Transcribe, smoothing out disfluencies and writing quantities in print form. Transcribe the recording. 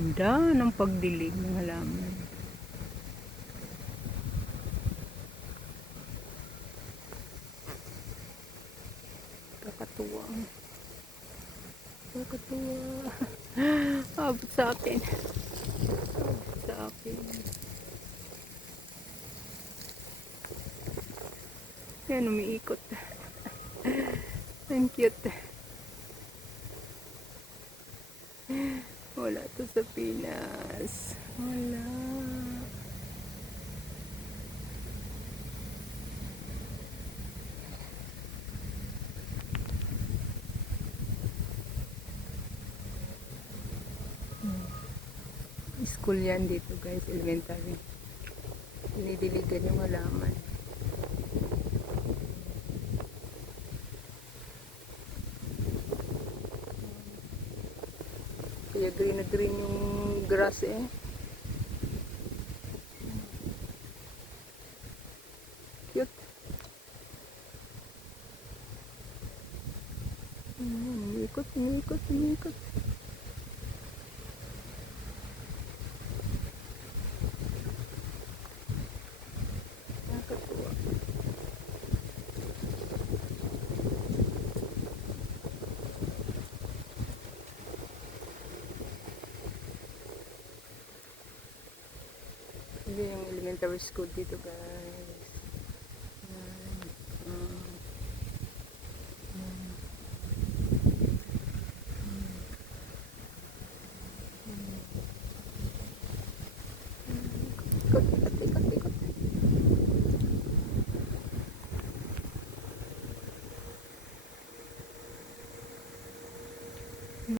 Ganda ng pagdilig ng halaman. Kakatuwa. Kakatuwa. Abot sa akin. Abot sa akin. Yan, umiikot. Ang cute. Wala to sa Pinas. Wala. School yan dito guys, elementary. Dinidiligan yung halaman. Kaya green na green yung grass eh. Cute. Umikot, umikot, umikot. Nakakatuwa. Hindi yung elementary school dito guys.